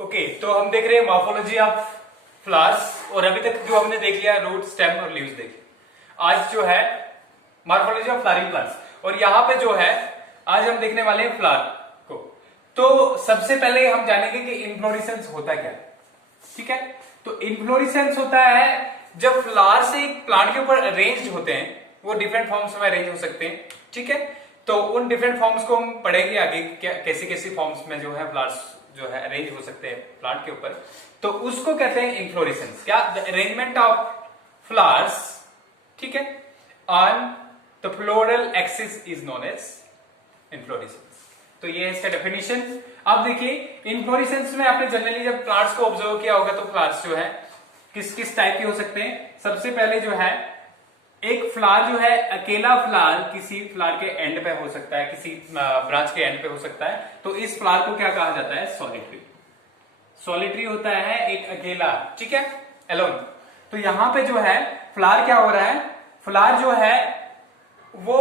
Okay, तो हम देख रहे हैं मॉर्फोलॉजी ऑफ फ्लावर्स और अभी तक जो हमने देख लिया रूट, स्टेम और लीव्स देखे। आज जो है मॉर्फोलॉजी ऑफ फ्लावरिंग प्लांट्स और यहाँ पे जो है आज हम देखने वाले हैं फ्लावर को। तो सबसे पहले हम जानेंगे कि इन्फ्लोरेसेंस होता क्या है। ठीक है, तो इन्फ्लोरेसेंस होता है जब फ्लावर्स एक प्लांट के ऊपर अरेंज्ड होते हैं, वो डिफरेंट फॉर्म्स में अरेंज हो सकते हैं। ठीक है, तो उन डिफरेंट फॉर्म्स को हम पढ़ेंगे आगे, क्या कैसी कैसी फॉर्म्स में जो है फ्लावर्स जो है अरेंज हो सकते हैं प्लांट के ऊपर, तो उसको कहते हैं इन्फ्लोरेसेंस। क्या? द अरेंजमेंट ऑफ फ्लावर्स, ठीक है, on the floral axis is known as inflorescence. तो ये है इसका डेफिनेशन। अब देखिए इन्फ्लोरेसेंस में आपने जनरली जब प्लांट्स को ऑब्जर्व किया होगा तो फ्लावर्स जो है किस किस टाइप के हो सकते हैं। सबसे पहले जो है एक फ्लावर जो है अकेला फ्लावर किसी फ्लावर के एंड पे हो सकता है, किसी ब्रांच के एंड पे हो सकता है, तो इस फ्लावर को क्या कहा जाता है? सॉलिटरी। सॉलिटरी होता है एक अकेला, ठीक है, एलोन। तो यहां पे जो है फ्लावर क्या हो रहा है, फ्लावर जो है वो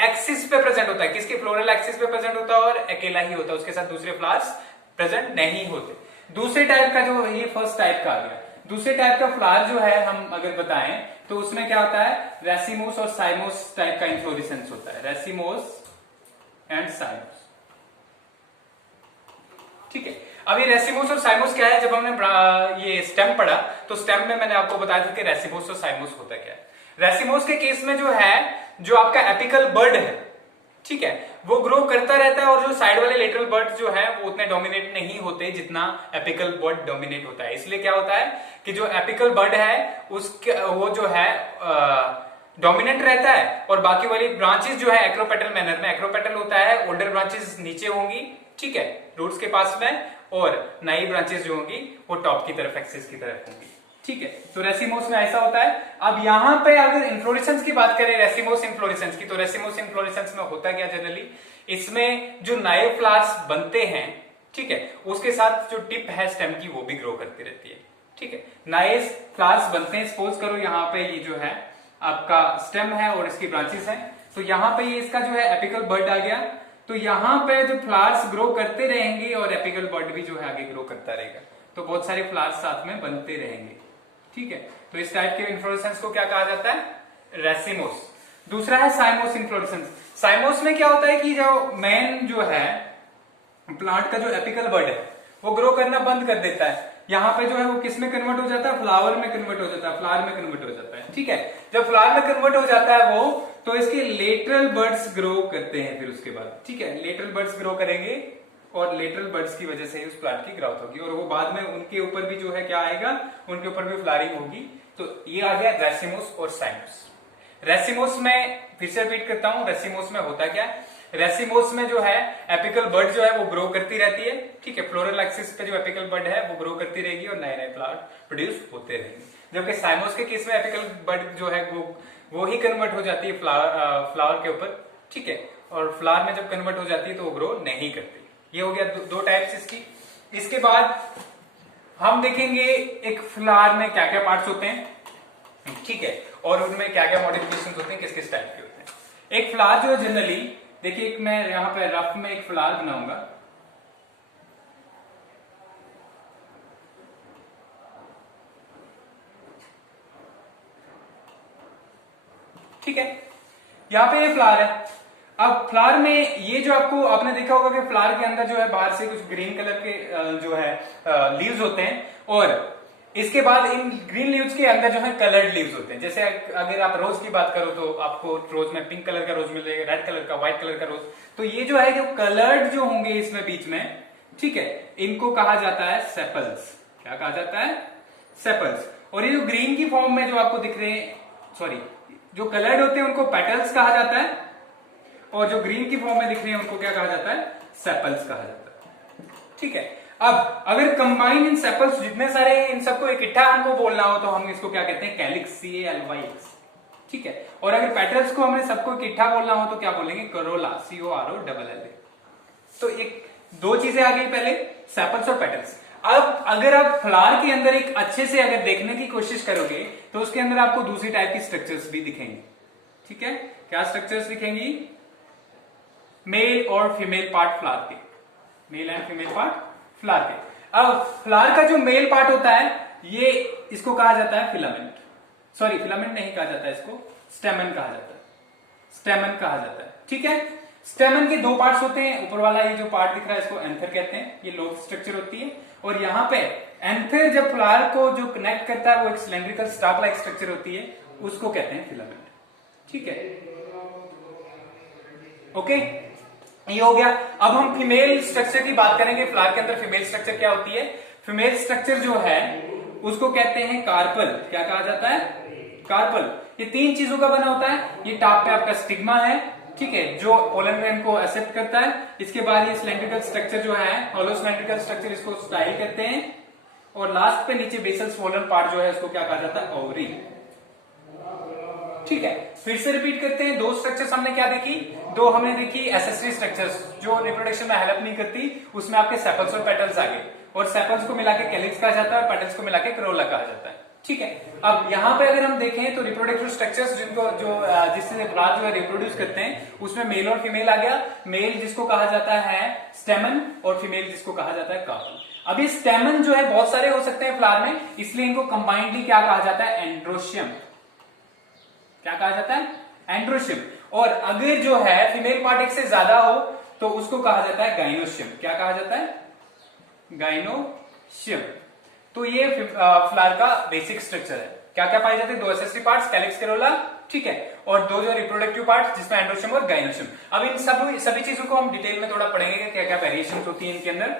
एक्सिस पे प्रेजेंट होता है, किसके? फ्लोरल एक्सिस पे प्रेजेंट होता है और अकेला ही होता है, उसके साथ दूसरे फ्लावर्स प्रेजेंट नहीं होते। दूसरे टाइप का जो ये फर्स्ट टाइप का आ गया। दूसरे टाइप का फ्लावर जो है हम अगर बताएं तो उसमें क्या होता है? रेसिमोस और साइमोस टाइप का इन्फ्लोरेसेंस होता है, रेसिमोस एंड साइमोस। ठीक है, अब ये रेसिमोस और साइमोस क्या है? जब हमने ये स्टेम पढ़ा तो स्टेम में मैंने आपको बताया था कि रेसिमोस और साइमोस होता क्या है। रेसिमोस के केस में जो है, जो आपका एपिकल बर्ड है, ठीक है, वो ग्रो करता रहता है और जो साइड वाले लेटरल बर्ड जो है वो उतने डोमिनेट नहीं होते जितना एपिकल बर्ड डोमिनेट होता है। इसलिए क्या होता है कि जो एपिकल बर्ड है उसके वो जो है डोमिनेंट रहता है और बाकी वाली ब्रांचेस जो है एक्रोपेटल मैनर में, एक्रोपेटल होता है ओल्डर ब्रांचेस नीचे होंगी, ठीक है, रूट्स के पास में, और नई ब्रांचेस जो होंगी वो टॉप की तरफ, एक्सिस की तरफ होंगी। ठीक है, तो रेसिमोस में ऐसा होता है। अब यहां पे अगर इन्फ्लोरेसेंस की बात करें, रेसिमोस इन्फ्लोरेसेंस की, तो रेसिमोस इन्फ्लोरेसेंस में होता क्या जनरली? इसमें जो नए फ्लावर्स बनते हैं, ठीक है, उसके साथ जो टिप है स्टेम की वो भी ग्रो करती रहती है। ठीक है, नए फ्लावर्स बनते हैं, सपोज करो यहाँ पे ये जो है आपका स्टेम है और इसकी ब्रांचेस हैं, तो यहाँ पे ये इसका जो है एपिकल बर्ड आ गया, तो यहाँ पे जो फ्लावर्स ग्रो करते रहेंगे और एपिकल बर्ड भी जो है आगे ग्रो करता रहेगा, तो बहुत सारे फ्लावर्स साथ में बनते रहेंगे। ठीक है, तो इस टाइप के इन्फ्लोरेसेंस को क्या कहा जाता है? रेसिमोस। दूसरा है साइमोस इन्फ्लोरेसेंस। साइमोस में क्या होता है कि जो मेन जो है प्लांट का जो एपिकल बर्ड है वो ग्रो करना बंद कर देता है। यहाँ पे जो है वो किस में कन्वर्ट हो जाता है? फ्लावर में कन्वर्ट हो जाता है, फ्लावर में कन्वर्ट हो जाता है। ठीक है, जब फ्लावर में कन्वर्ट हो जाता है वो, तो इसके लेटरल बर्ड्स ग्रो करते हैं फिर उसके बाद। ठीक है, लेटरल बर्ड्स ग्रो करेंगे और लेटरल बर्ड्स की वजह से ही उस प्लांट की ग्रोथ होगी और वो बाद में उनके ऊपर भी जो है क्या आएगा? उनके ऊपर भी फ्लावरिंग होगी। तो ये आ गया रेसिमोस और साइमोस। रेसिमोस में फिर से रिपीट करता हूं, रेसिमोस में होता क्या है? रेसिमोस में जो है एपिकल बर्ड जो है वो ग्रो करती रहती है। ठीक है, फ्लोरल एक्सिस पे जो एपिकल बर्ड है वो ग्रो करती रहेगी और नए नए फ्लावर प्रोड्यूस होते रहेंगे। जबकि साइमोस के केस में एपिकल बर्ड जो है वो ही कन्वर्ट हो जाती है फ्लावर के ऊपर। ठीक है, और फ्लावर में जब कन्वर्ट हो जाती है तो वो ग्रो नहीं करती। ये हो गया दो टाइप्स इसकी। इसके बाद हम देखेंगे एक फ्लावर में क्या क्या पार्ट्स होते हैं, ठीक है, और उनमें क्या क्या मॉडिफिकेशन होते हैं, किस किस टाइप के होते हैं। एक फ्लावर जो जनरली, देखिए मैं यहां पे रफ में एक फ्लावर बनाऊंगा, ठीक है, यहां पे ये फ्लावर है। अब फ्लावर में ये जो आपने देखा होगा कि फ्लावर के अंदर जो है बाहर से कुछ ग्रीन कलर के जो है लीव्स होते हैं और इसके बाद इन ग्रीन लीव्स के अंदर जो है कलर्ड लीव्स होते हैं। जैसे अगर आप रोज की बात करो तो आपको रोज में पिंक कलर का रोज मिलेगा, रेड कलर का, व्हाइट कलर का रोज। तो ये जो है जो कलर्ड जो होंगे इसमें बीच में, ठीक है, इनको कहा जाता है सेपल्स। क्या कहा जाता है? सेपल्स। और ये जो ग्रीन की फॉर्म में जो आपको दिख रहे हैं, सॉरी, जो कलर्ड होते हैं उनको पेटल्स कहा जाता है और जो ग्रीन की फॉर्म में दिख रहे हैं उनको क्या कहा जाता है? सेपल्स कहा जाता है। ठीक है, अब अगर कंबाइन इन सेपल्स जितने सारे इन सबको इकट्ठा हमको बोलना हो तो हम इसको क्या कहते हैं? Calyx, CALYX। ठीक है, और अगर पेटल्स को हमने सबको इकट्ठा बोलना हो तो क्या बोलेंगे? Corolla, COROLLA। तो एक दो चीजें आ गई पहले, सेपल्स और पेटल्स। अब अगर आप फ्लावर के अंदर एक अच्छे से अगर देखने की कोशिश करोगे तो उसके अंदर आपको दूसरी टाइप की स्ट्रक्चर्स भी दिखेंगी। ठीक है, क्या स्ट्रक्चर्स दिखेंगी? मेल और फीमेल पार्ट फ्लावर के, male and female part flower के। अब फ्लावर का जो मेल पार्ट होता है ये इसको कहा जाता है फिलामेंट, सॉरी फिलामेंट नहीं कहा जाता है, इसको स्टेमन कहा जाता है, स्टेमन कहा जाता है। ठीक है, स्टेमन के दो पार्ट्स होते हैं, ऊपर वाला ये जो पार्ट दिख रहा है इसको एंथर कहते हैं, ये लोब स्ट्रक्चर होती है, और यहाँ पे एंथर जब फ्लावर को जो कनेक्ट करता है वो एक सिलेंड्रिकल स्टाक लाइक स्ट्रक्चर होती है, उसको कहते हैं फिलामेंट। ठीक है, ओके, ये हो गया। अब हम फीमेल स्ट्रक्चर की बात करेंगे। फ्लावर के अंदर फीमेल स्ट्रक्चर क्या होती है? फीमेल स्ट्रक्चर जो है उसको कहते हैं कार्पल। क्या कहा जाता है? कार्पल। ये तीन चीजों का बना होता है। ये टॉप पे आपका स्टिग्मा है, ठीक है, जो पोलन ग्रेन को एक्सेप्ट करता है। इसके बाद ये सिलेंड्रिकल स्ट्रक्चर जो है, हॉलो सिलेंड्रिकल स्ट्रक्चर, इसको स्टाइल कहते हैं। और लास्ट पे नीचे बेसल स्वोलन पार्ट जो है उसको क्या कहा जाता है? ओवरी। ठीक है, फिर से रिपीट करते हैं। दो स्ट्रक्चर्स हमने क्या देखी? दो हमने देखी एसेसरी स्ट्रक्चर्स जो रिप्रोडक्शन में हेल्प नहीं करती, उसमें आपके सेपल्स और पेटल्स आ गए, और सेपल्स को मिला के कैलिक्स कहा जाता है और पेटल्स को मिला के करोला कहा जाता है। ठीक है, अब यहाँ पे अगर हम देखें तो रिप्रोडक्टिव स्ट्रक्चर्स जिनको जिससे फ्लावर जो है रिप्रोड्यूस करते हैं, उसमें मेल और फीमेल आ गया। मेल जिसको कहा जाता है स्टेमन, और फीमेल जिसको कहा जाता है कार्पल। अब ये स्टेमन जो है बहुत सारे हो सकते हैं फ्लावर में, इसलिए इनको कंबाइंडली क्या कहा जाता है? एंड्रोशियम। क्या कहा जाता है? एंड्रोशियम। और अगर जो है फीमेल पार्ट एक से ज्यादा हो तो उसको कहा जाता है गाइनोशियम। क्या कहा जाता है? गाइनोशियम। तो ये फ्लावर का बेसिक स्ट्रक्चर है। क्या क्या पाए जाते हैं? दो एसेसरी पार्ट्स, कैलिक्स, करोला, ठीक है, और दो जो रिप्रोडक्टिव पार्ट्स जिसमें एंड्रोशियम और गाइनोशियम। अब इन सभी चीजों को हम डिटेल में थोड़ा पढ़ेंगे, क्या क्या वेरिएशन होती है इनके अंदर।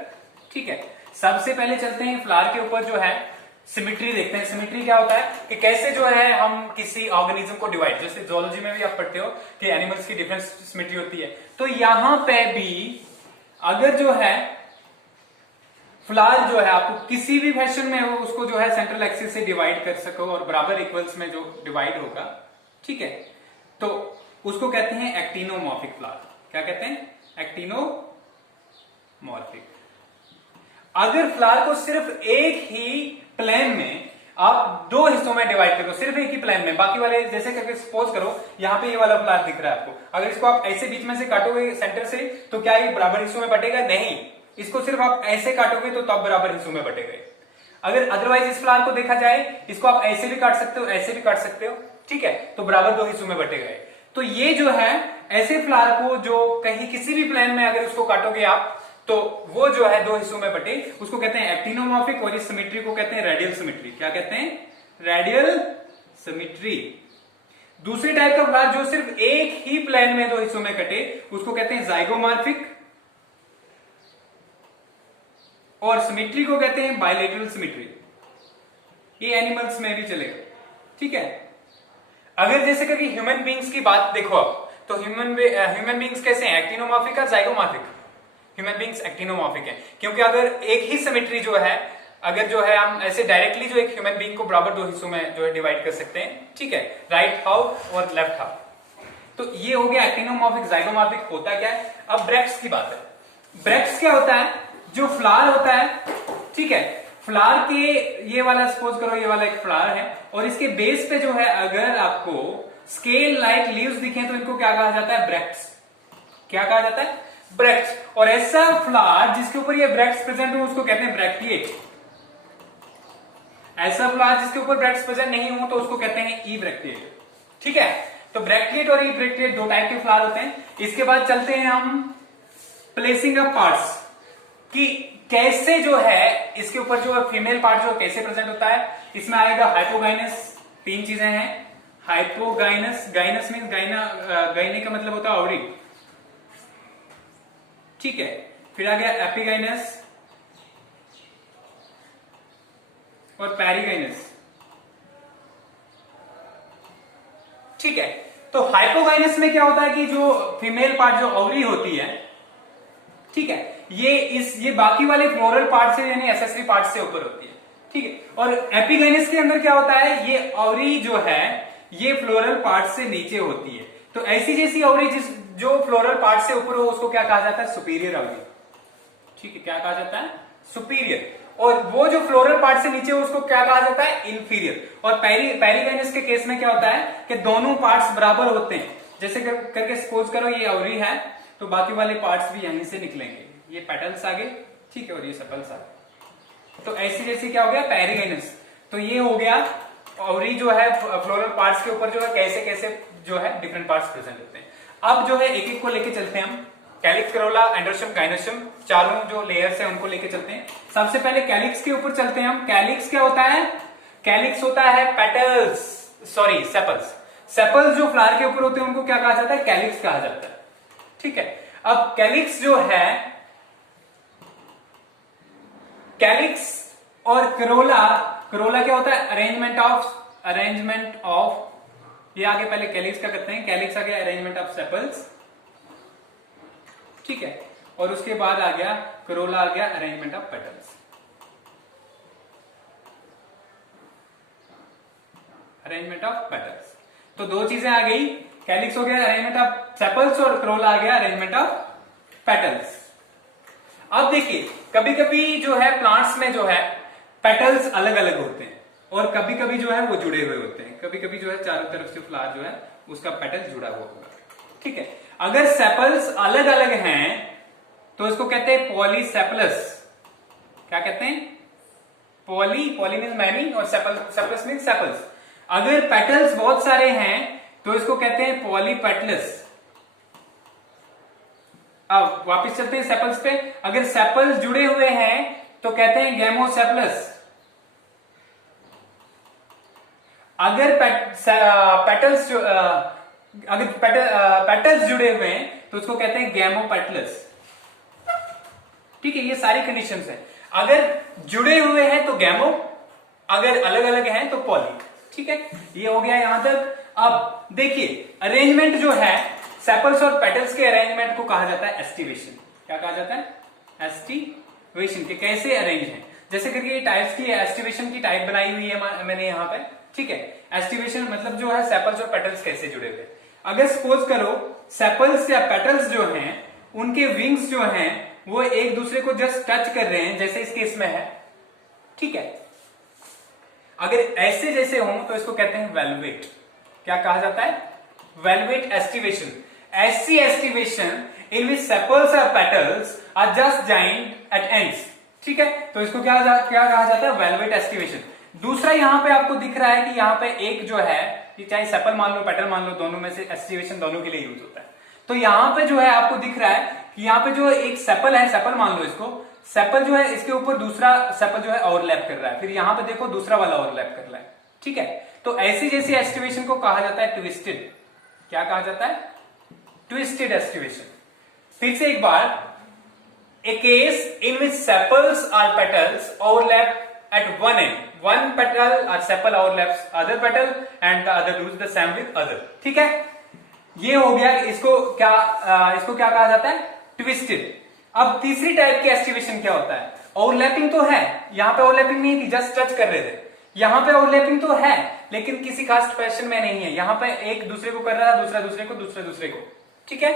ठीक है, सबसे पहले चलते हैं फ्लावर के ऊपर जो है सिमिट्री देखते हैं। सिमिट्री क्या होता है कि कैसे जो है हम किसी ऑर्गेनिज्म को डिवाइड, जैसे जूलॉजी में भी आप पढ़ते हो कि एनिमल्स की डिफरेंट सिमिट्री होती है, तो यहां पे भी अगर जो है फ्लावर जो है आपको किसी भी फैशन में हो उसको जो है सेंट्रल एक्सिस से डिवाइड कर सको और बराबर इक्वल्स में जो डिवाइड होगा, ठीक है, तो उसको कहते हैं एक्टिनोमॉर्फिक फ्लावर। क्या कहते हैं? एक्टिनोमॉर्फिक। अगर फ्लावर को सिर्फ एक ही प्लेन में आप दो हिस्सों में डिवाइड करो, सिर्फ एक ही प्लेन में, बाकी वाले जैसे करके सपोज करो यहाँ पे ये वाला फ्लावर दिख रहा है आपको, अगर इसको आप ऐसे बीच में से काटोगे सेंटर से, तो क्या ये बराबर हिस्सों में बटेगा? नहीं। इसको सिर्फ आप ऐसे काटोगे तो तब बराबर हिस्सों में बटेगा। अगर अदरवाइज इस फ्लावर को देखा जाए, इसको आप ऐसे भी काट सकते हो, ऐसे भी काट सकते हो, ठीक है, तो बराबर दो हिस्सों में बटेगा। तो ये जो है ऐसे फ्लावर को जो कहीं किसी भी प्लेन में अगर उसको काटोगे आप, तो वो जो है दो हिस्सों में बटे, उसको कहते हैं एक्टिनोमॉर्फिक, और इस सिमिट्री को कहते हैं रेडियल सिमिट्री। क्या कहते हैं? Radial symmetry. दूसरी टाइप का फ्लावर जो सिर्फ एक ही प्लेन में दो हिस्सों में कटे, उसको कहते हैं जाइगोमॉर्फिक, और सिमिट्री को कहते हैं बायलेटरल सिमिट्री। ये एनिमल्स में भी चलेगा, ठीक है। अगर जैसे कभी ह्यूमन बींग्स की बात देखो आप, तो ह्यूमन बींग्स कैसे हैं? एक्टिनोमॉर्फिक या जाइगोमॉर्फिक? ह्यूमन बींग्स एक्टिनोमॉर्फिक है, क्योंकि अगर एक ही सिमिट्री जो है, अगर जो है हम ऐसे डायरेक्टली जो एक ह्यूमन बींग को बराबर दो हिस्सों में जो है डिवाइड कर सकते हैं, ठीक है, राइट हाफ और लेफ्ट हाफ। तो ये हो गया एक्टिनोमॉर्फिक। जाइगोमॉर्फिक होता क्या है? अब ब्रैक्ट्स की बात है। ब्रैक्ट्स क्या होता है? जो फ्लावर होता है, ठीक है, फ्लावर के ये वाला सपोज करो, ये वाला एक फ्लावर है, और इसके बेस पे जो है अगर आपको स्केल लाइक लीव्स दिखे तो इनको क्या कहा जाता है? ब्रैक्ट्स। क्या कहा जाता है? ब्रैक्ट्स। और ऐसा फ्लावर जिसके ऊपर ये ब्रैक्ट्स प्रेजेंट हो उसको कहते हैं ब्रैक्टिएट। ऐसा फ्लावर जिसके ऊपर ब्रैक्ट्स प्रेजेंट नहीं हो तो उसको कहते हैं ई ब्रैक्टिएट, ठीक है। तो ब्रैक्टिएट और ई ब्रैक्टिएट दो टाइप के फ्लावर होते हैं। इसके बाद चलते हैं हम प्लेसिंग ऑफ पार्ट्स, कि कैसे जो है इसके ऊपर जो फीमेल पार्ट जो कैसे प्रेजेंट होता है। इसमें आएगा हाइपोगाइनस, तीन चीजें हैं। हाइपोगाइनस, गाइनस मीन गाइने का मतलब होता है ओवरी, ठीक है। फिर आ गया एपिगाइनस और पैरीगाइनस, ठीक है। तो हाइपोगाइनस में क्या होता है कि जो फीमेल पार्ट जो ओवरी होती है, ठीक है, ये बाकी वाले फ्लोरल पार्ट से यानी एसेसरी पार्ट से ऊपर होती है, ठीक है। और एपिगाइनस के अंदर क्या होता है? ये ओवरी जो है ये फ्लोरल पार्ट से नीचे होती है। तो ऐसी जैसी ओवरी जो फ्लोरल पार्ट से ऊपर हो उसको क्या कहा जाता है? सुपीरियर ओवरी, ठीक है। क्या कहा जाता है? सुपीरियर। और वो जो फ्लोरल पार्ट से नीचे हो उसको क्या कहा जाता है? इंफीरियर। और पैरीगाइनस के केस में क्या होता है कि दोनों पार्ट्स बराबर होते हैं। जैसे करके सपोज करो ये ओवरी है, तो बाकी वाले पार्ट्स भी यहीं से निकलेंगे। ये पेटल्स आगे, ठीक है, और ये सेपल्स आगे, तो ऐसी जैसी क्या हो गया, पैरीगेनस। तो ये हो गया, और ये जो है फ्लोरल पार्ट्स के ऊपर जो है कैसे कैसे जो है डिफरेंट पार्ट्स प्रेजेंट होते हैं। अब जो है एक एक को लेके चलते हैं हम, कैलिक्स, करोला, एंड्रोशियम, गाइनोशियम, चारों जो लेयर्स हैं उनको लेके चलते हैं। सबसे पहले कैलिक्स के ऊपर चलते हैं हम। कैलिक्स क्या होता है, कैलिक्स होता है पेटल्स, सॉरी सेपल्स। सेपल्स जो फ्लावर के ऊपर होते हैं उनको क्या कहा जाता है, कैलिक्स कहा जाता है। ठीक है, अब कैलिक्स जो है, कैलिक्स और करोला, करोला क्या होता है, अरेंजमेंट ऑफ, ये आगे पहले कैलिक्स का करते हैं, कैलिक्स आ गया अरेंजमेंट ऑफ सेपल्स, ठीक है, और उसके बाद आ गया करोला, आ गया arrangement of petals. Arrangement of petals, तो दो चीजें आ गई, कैलिक्स हो गया अरेंजमेंट ऑफ सेपल्स और करोला आ गया अरेंजमेंट ऑफ पेटल्स। अब देखिए, कभी कभी जो है प्लांट्स में जो है पेटल्स अलग अलग होते हैं, और कभी कभी जो है वो जुड़े हुए होते हैं। कभी कभी जो है चारों तरफ से फ्लावर जो है उसका पेटल जुड़ा हुआ होगा। ठीक है, अगर सेपल्स अलग अलग हैं तो इसको कहते हैं पॉलीसेपलस। क्या कहते हैं, पॉली, पॉली मीन्स मैनी और सेपल्स मीन्स सेपल्स। अगर पेटल्स बहुत सारे हैं तो इसको कहते हैं पॉलीपेटलस। अब वापस चलते हैं सेपल्स पे, अगर सेपल्स जुड़े हुए हैं तो कहते हैं गैमोसेपलस। अगर पेटल्स अगर पेटल्स जुड़े हुए हैं तो उसको कहते हैं गैमोपेटलस। ठीक है, ये सारी कंडीशंस हैं। अगर जुड़े हुए हैं तो गैमो, अगर अलग अलग हैं तो पॉली। ठीक है, ये हो गया यहां तक। अब देखिए, अरेंजमेंट जो है सेपल्स और पेटल्स के अरेंजमेंट को कहा जाता है एस्टिवेशन। क्या कहा जाता है, एस्टिवेशन, के कैसे अरेंज है। जैसे करके ये टाइप्स की एस्टिवेशन की टाइप बनाई हुई है मैंने यहाँ पे। ठीक है, एस्टिवेशन मतलब जो है सेपल्स और पेटल्स कैसे जुड़े हुए। अगर सपोज करो सेपल्स या पेटल्स जो हैं उनके विंग्स जो हैं वो एक दूसरे को जस्ट टच कर रहे हैं, जैसे इस केस में है। ठीक है, अगर ऐसे जैसे हों तो इसको कहते हैं वेलवेट। क्या कहा जाता है, वेलवेट एस्टिवेशन। ऐसी एस्टिवेशन इन विच सेपल्स और petals are just joined at ends. ठीक है, तो इसको क्या कहा जाता है, वेलवेट एस्टिवेशन। दूसरा यहां पे आपको दिख रहा है कि यहां पे एक जो है, चाहे सेपल मान लो पेटल मान लो, दोनों में से एस्टिवेशन दोनों के लिए यूज होता है। तो यहां पे जो है आपको दिख रहा है कि यहां पे जो एक सेपल है, सेपल मान लो इसको, सेपल जो है इसके ऊपर दूसरा सेपल जो है ओवरलैप कर रहा है, फिर यहां पे देखो दूसरा वाला ओवरलैप कर रहा है। ठीक है, तो ऐसी जैसी एस्टिवेशन को कहा जाता है ट्विस्टेड। क्या कहा जाता है, ट्विस्टेड एस्टिवेशन। फिर से एक बार, ए केस इन विच सेपल्स और petals overlap at one end, one petal or sepal overlaps other petal and the other does the same with other। ठीक है, ये हो गया, इसको क्या कहा जाता है, ट्विस्टेड। अब तीसरी टाइप की एस्टिवेशन क्या होता है, ओवरलैपिंग तो है, यहां पे ओवरलैपिंग नहीं थी, जस्ट टच कर रहे थे। यहां पे ओवरलैपिंग तो है लेकिन किसी खास फैशन में नहीं है, यहां पे एक दूसरे को कर रहा है, दूसरा दूसरे को, दूसरा दूसरे को। ठीक है,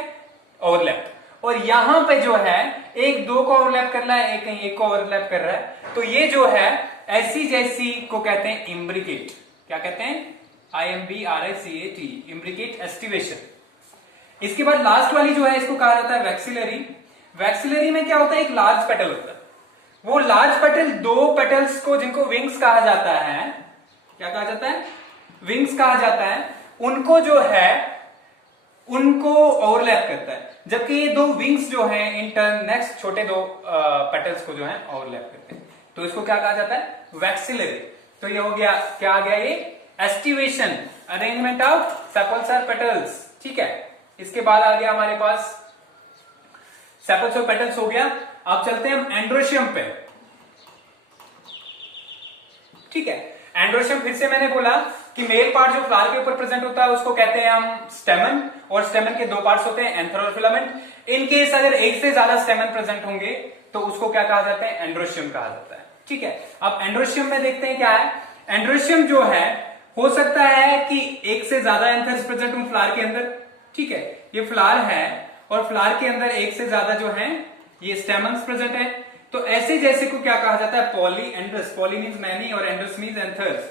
ओवरलैप। और यहां पे जो है एक दो को ओवरलैप कर रहा है, एक कहीं एक को ओवरलैप कर रहा है, तो ये जो है ऐसी जैसी को कहते हैं इम्ब्रिकेट। क्या कहते हैं, IMBRICAT, इम्ब्रिकेट एस्टिवेशन। इसके बाद लास्ट वाली जो है इसको कहा जाता है वैक्सिलरी। वैक्सिलरी में क्या होता है, एक लार्ज पेटल होता है, वो लार्ज पेटल दो पेटल्स को जिनको विंग्स कहा जाता है, क्या कहा जाता है, विंग्स कहा जाता है, उनको जो है उनको ओवरलैप करता है, जबकि ये दो विंग्स जो हैं इन टर्न नेक्स्ट छोटे दो पेटल्स को जो है ओवरलैप करते हैं, तो इसको क्या कहा जाता है, वैक्सिलरी। तो ये हो गया, क्या आ गया, ये एस्टिवेशन, अरेंजमेंट ऑफ सेपल्स और पेटल्स। ठीक है, इसके बाद आ गया हमारे पास सेपल्स और पेटल्स हो गया। अब चलते हैं हम एंड्रोशियम पे। ठीक है, एंड्रोशियम फिर से मैंने बोला कि मेल पार्ट जो फ्लावर के ऊपर प्रेजेंट होता है उसको कहते हैं हम स्टेमन, और स्टेमन के दो पार्ट्स होते हैं, एंथर और फिलामेंट। इन केस अगर एक से ज्यादा स्टेमन प्रेजेंट होंगे तो उसको क्या कहा जाता है, एंड्रोशियम कहा जाता है। ठीक है, अब एंड्रोशियम में देखते हैं क्या है। एंड्रोशियम जो है हो सकता है कि एक से ज्यादा एंथर्स प्रेजेंट हो फ्लावर के अंदर। ठीक है, ये फ्लावर है और फ्लावर के अंदर एक से ज्यादा जो है ये स्टेमन्स प्रेजेंट है, तो ऐसे जैसे को क्या कहा जाता है, पॉली एंड्रस। पॉली मीन्स मैनी और एंड्रस मीन्स एंथर्स।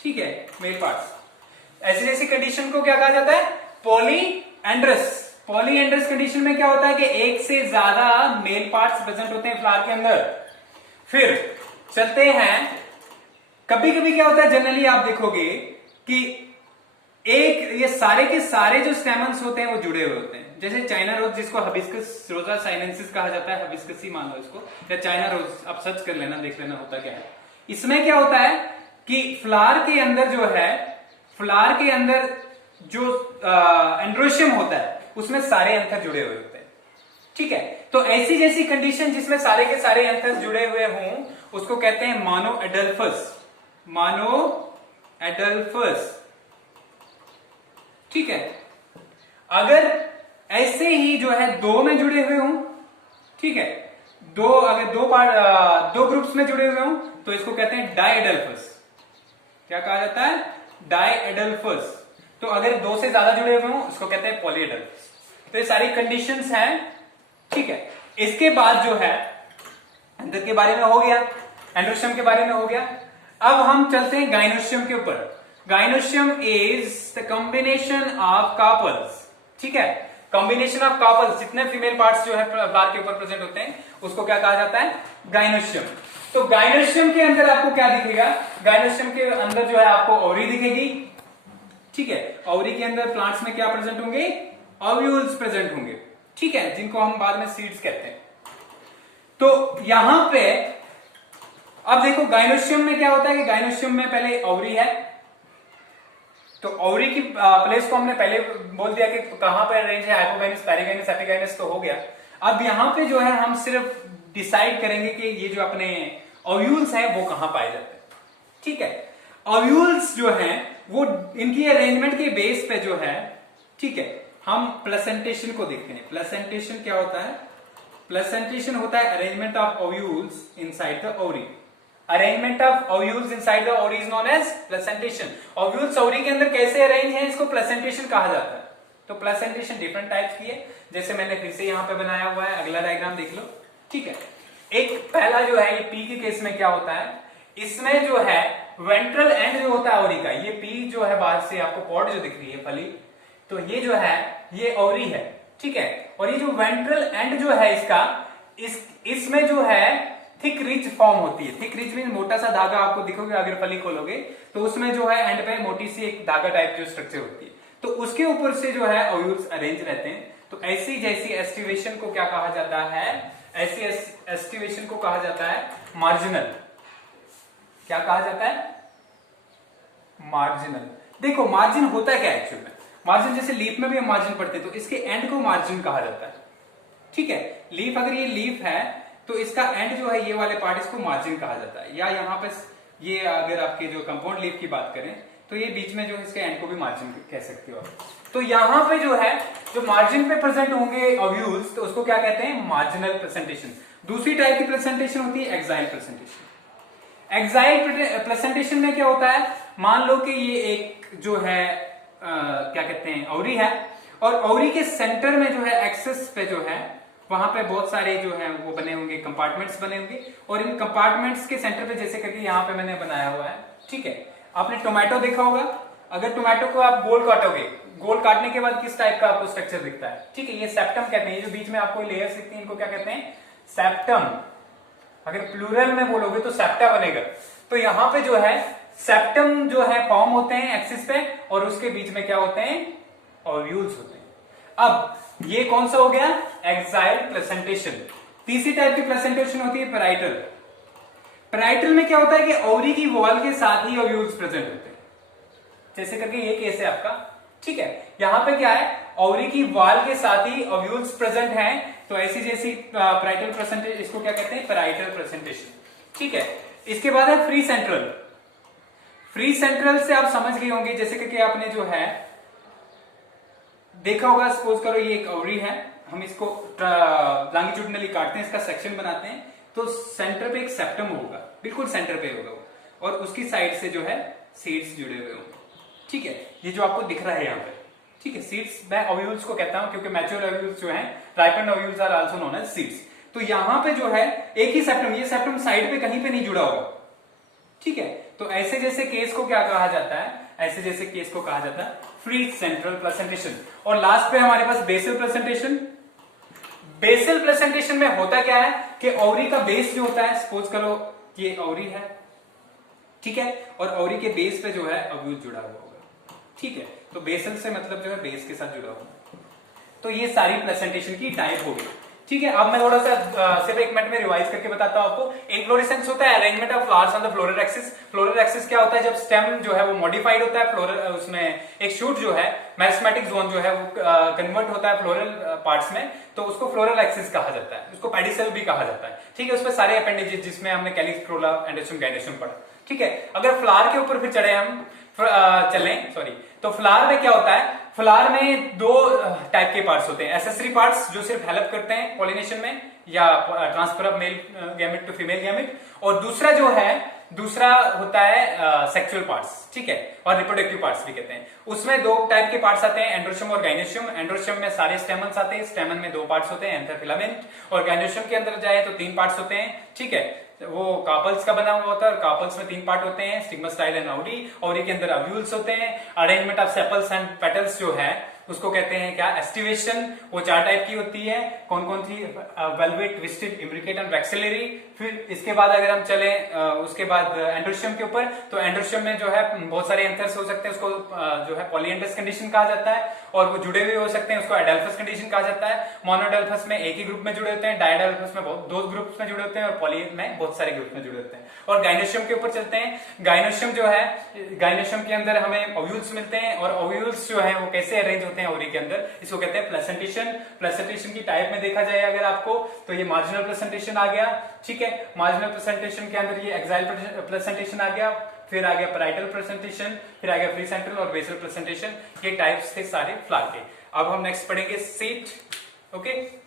ठीक है, मेल पार्ट्स। ऐसी जैसी कंडीशन को क्या कहा जाता है, पॉली एंड्रस। पॉली एंड्रस कंडीशन में क्या होता है कि एक से ज्यादा मेल पार्ट्स प्रेजेंट होते हैं फ्लावर के अंदर। फिर चलते हैं। कभी कभी क्या होता है, जनरली आप देखोगे कि एक ये सारे के सारे जो स्टेमन्स होते हैं वो जुड़े हुए होते हैं। जैसे चाइना रोज, जिसको हिबिस्कस रोजा साइनेंसिस कहा जाता है, हिबिस्कस ही मान लो इसको, या चाइना रोज, आप सर्च कर लेना, देख लेना होता क्या है। इसमें क्या होता है कि फ्लावर के अंदर जो है, फ्लावर के अंदर जो एंड्रोशियम होता है उसमें सारे एंथर जुड़े हुए होते हैं। ठीक है, तो ऐसी जैसी कंडीशन जिसमें सारे के सारे एंथर जुड़े हुए हों उसको कहते हैं मोनो एडल्फस। Mono adelphous. ठीक है, अगर ऐसे ही जो है दो में जुड़े हुए हों, ठीक है, अगर दो ग्रुप्स में जुड़े हुए हों तो इसको कहते हैं डाइएडल्फस। क्या कहा जाता है? डाइएडल्फस। तो अगर दो से ज्यादा जुड़े हुए हों उसको कहते हैं पॉलीएडल्फस। तो ये सारी कंडीशंस हैं। ठीक है, इसके बाद जो है एंथर के बारे में हो गया, एंड्रोशियम के बारे में हो गया। अब हम चलते हैं गाइनोशियम के ऊपर। Gynoecium is the combination of carpels. ठीक है, कॉम्बिनेशन ऑफ कार्पल्स, जितने फीमेल पार्ट्स जो है फ्लावर के ऊपर प्रेजेंट होते हैं उसको क्या कहा जाता है? गाइनोशियम। तो गाइनोशियम के अंदर आपको क्या दिखेगा? गाइनोशियम के अंदर जो है आपको ओवरी दिखेगी। ठीक है, ओवरी के अंदर प्लांट्स में क्या प्रेजेंट होंगे? ओव्यूल्स प्रेजेंट होंगे। ठीक है, जिनको हम बाद में सीड्स कहते हैं। तो यहां पे अब देखो गाइनोशियम में क्या होता है कि गाइनोशियम में पहले ओवरी है, तो ओवरी की प्लेस को हमने पहले बोल दिया कि कहां पर रेंज है, हाइपोगाइनस, पैरागाइनस, एपिगाइनस तो हो गया। अब यहां पे जो है हम सिर्फ डिसाइड करेंगे कि ये जो अपने ओव्यूल्स हैं वो कहां पाए जाते हैं। ठीक है, ओव्यूल्स जो हैं वो इनकी अरेंजमेंट के बेस पे जो है, ठीक है, हम प्लेसेंटेशन को देखते हैं। प्लेसेंटेशन क्या होता है? प्लेसेंटेशन होता है arrangement of ovules inside the ovary. Arrangement of ovules inside the ovary is known as placentation. Ovules ovary के अंदर कैसे अरेंज हैं इसको प्लेसेंटेशन कहा जाता है। तो प्लेसेंटेशन डिफरेंट टाइप्स की है, जैसे मैंने फिर से यहां पे बनाया हुआ है, अगला डायग्राम देख लो। ठीक है, एक पहला जो है ये पी के केस में क्या होता है, इसमें जो है वेंट्रल एंड जो होता है ओवरी का, ये पी जो है बाहर से आपको पॉड जो दिख रही है फली, तो ये जो है ये ओवरी है। ठीक है, और ये जो वेंट्रल एंड जो है इसका, इसमें जो है थिक रिच फॉर्म होती है। थिक रिच मीन मोटा सा धागा आपको दिखोगे अगर फली खोलोगे तो उसमें जो है एंड पे मोटी सी एक धागा टाइप जो स्ट्रक्चर होती है, तो उसके ऊपर से जो है ओव्यूल्स अरेंज रहते हैं। तो ऐसी जैसी एस्टिवेशन को क्या कहा जाता है? ऐसी एस्टिवेशन को कहा जाता है मार्जिनल। क्या कहा जाता है? मार्जिनल। देखो मार्जिन होता क्या है एक्चुअल में? मार्जिन जैसे लीफ में भी हम मार्जिन पढ़ते हैं तो इसके एंड को मार्जिन कहा जाता है। ठीक है, लीफ अगर ये लीफ है तो इसका एंड जो है ये वाले पार्ट, इसको मार्जिन कहा जाता है। या यहाँ पे ये अगर आपके जो कंपाउंड लीफ की बात करें तो ये बीच में जो इसके एंड को भी मार्जिन कह सकते हो आप। तो यहाँ पे जो है जो मार्जिन पे प्रेजेंट होंगे ओव्यूल्स तो उसको क्या कहते हैं? Marginal presentation. दूसरी टाइप की प्रेजेंटेशन होती है एक्साइल प्रेजेंटेशन। एक्साइल प्रेजेंटेशन में क्या होता है, मान लो कि ये एक जो है क्या कहते हैं ओवरी है, और ओवरी के सेंटर में जो है एक्सेस पे जो है वहां पे बहुत सारे जो है वो बने होंगे, कंपार्टमेंट्स बने होंगे, और इन कंपार्टमेंट्स के सेंटर पे जैसे करके यहाँ पे मैंने बनाया हुआ है। ठीक है, आपने टोमेटो देखा होगा, अगर टोमेटो को आप गोल काटोगे, गोल काटने के बाद किस टाइप का आपको स्ट्रक्चर दिखता है? ठीक है, ये सेप्टम कहते हैं। ये जो बीच में आपको लेयर्स दिखती है इनको क्या कहते हैं? सेप्टम। अगर प्लूरल में बोलोगे तो सेप्टा बनेगा। तो यहाँ पे जो है सेप्टम जो है फॉर्म होते हैं एक्सिस पे, और उसके बीच में क्या होते हैं? ओव्यूल्स होते हैं। अब ये कौन सा हो गया? Exile placentation. तीसरी टाइप की प्लेसेंटेशन होती है पैराइटल। पैराइटल में क्या होता है कि ओवरी की वॉल के साथ ही ओव्यूल्स प्रेजेंट होते हैं, जैसे करके ये केस है आपका। ठीक है, यहां पे क्या है, ओवरी की वॉल के साथ ही ओव्यूल्स प्रेजेंट हैं, तो ऐसी जैसी पैराइटल प्रेजेंटेशन, इसको क्या कहते हैं? Parietal presentation. ठीक है, इसके बाद है फ्री सेंट्रल। फ्री सेंट्रल से आप समझ गए होंगे, जैसे करके आपने जो है देखा होगा, सपोज करो ये एक ओवरी है, हम इसको लॉन्गिट्यूडिनली काटते हैं, इसका सेक्शन बनाते हैं, तो सेंटर पे एक सेप्टम होगा, बिल्कुल सेंटर पे होगा वो, और उसकी साइड से जो है सीड्स जुड़े हुए होंगे। ठीक है, ये जो आपको दिख रहा है यहाँ पे, ठीक है, सीड्स मैं ओव्यूल्स को कहता हूं क्योंकि मैच्योर ओव्यूल्स जो हैं, ripened ovules are also known as seeds. तो यहां पे जो है एक ही सेप्टम, ये सेप्टम साइड पे कहीं पे नहीं जुड़ा होगा। ठीक है, तो ऐसे जैसे केस को क्या कहा जाता है? ऐसे जैसे केस को कहा जाता है फ्री सेंट्रल प्लेसेंटेशन। और लास्ट पे हमारे पास बेसल प्लेसेंटेशन। बेसल प्लेसेंटेशन में होता क्या है कि ओवरी का बेस जो होता है, सपोज करो ये ओवरी है, ठीक है, और ओवरी के बेस पे जो है ओव्यूल जुड़ा हुआ होगा, ठीक है। तो बेसल से मतलब जो है बेस के साथ जुड़ा हुआ। तो ये सारी प्रेजेंटेशन की टाइप होगी, ठीक है। अब मैं थोड़ा सा सिर्फ 1 मिनट में रिवाइज करके बताता हूं आपको। इन्फ्लोरेसेंस होता है arrangement of flowers on the floral axis. Floral axis क्या होता है, जब स्टेम जो है वो मॉडिफाइड होता है, फ्लोरल उसमें एक शूट जो है मेरिस्टेमेटिक जोन जो है वो कन्वर्ट होता है फ्लोरल पार्ट्स में, तो उसको फ्लोरल एक्सिस कहा जाता है, उसको पेडिसल भी कहा जाता है, ठीक है। उसमें सारे अपेंडेजेस जिसमें हमने कैलिक्स, कोरोला, एंड्रोशियम, गाइनोशियम पढ़ा, ठीक है। अगर फ्लावर के ऊपर फिर चढ़े हम चलें, सॉरी, तो फ्लावर में क्या होता है, फ्लावर में 2 टाइप के पार्ट्स होते हैं, एसेसरी पार्ट्स जो सिर्फ हेल्प करते हैं पॉलिनेशन में या transfer of male gamete to female gamete, और दूसरा होता है सेक्सुअल पार्ट्स, ठीक है, और रिप्रोडक्टिव पार्ट्स भी कहते हैं। उसमें 2 टाइप के पार्ट्स आते हैं, एंड्रोशियम और गाइनोशियम। एंड्रोशियम में सारे स्टेमन्स आते हैं, स्टेमन में 2 पार्ट्स होते हैं, एंथर फिलामेंट, और गाइनोशियम के अंदर जाए तो 3 पार्ट्स होते हैं, ठीक है। वो कार्पल्स का बना हुआ होता है, और कार्पल्स में 3 पार्ट होते हैं, स्टिग्मास्टाइल एंड ओवरी, ओवरी के अंदर ओव्यूल्स होते हैं। Arrangement of sepals and petals जो है उसको कहते हैं क्या, एस्टिवेशन। वो 4 टाइप की होती है, कौन कौन सी, valvate, twisted, imbricate and vexillary. फिर इसके बाद अगर हम चले उसके बाद एंड्रोशियम के ऊपर, तो एंड्रोशियम में जो है बहुत सारे एंथर्स हो सकते हैं, उसको जो है पॉलीएंडस कंडीशन कहा जाता है, और वो जुड़े हुए हो सकते हैं, उसको एडेल्फस कंडीशन कहा जाता है। मोनोडेल्फस में एक ही ग्रुप में जुड़े होते हैं, डायडेल्फस में 2 ग्रुप्स में जुड़े होते हैं, और पॉली में बहुत सारे ग्रुप में जुड़े होते हैं। और गाइनोशियम के ऊपर चलते हैं। गाइनोशियम जो है, गाइनोशियम के अंदर हमें ओव्यूल्स मिलते हैं, और ओव्यूल्स जो है वो कैसे अरेंज होते हैं ओवरी के अंदर, इसको कहते हैं प्लेसेंटेशन। प्लेसेंटेशन की टाइप में देखा जाए अगर आपको, तो ये मार्जिनल प्लेसेंटेशन आ गया, ठीक है। मार्जिनल प्लेसेंटेशन के अंदर ये एक्साइल प्लेसेंटेशन आ गया, फिर आ गया पैराइटल प्लेसेंटेशन, फिर आ गया फ्री सेंट्रल और बेसल प्लेसेंटेशन। ये टाइप्स थे सारे फ्लावर के। अब हम नेक्स्ट पढ़ेंगे सीट, ओके।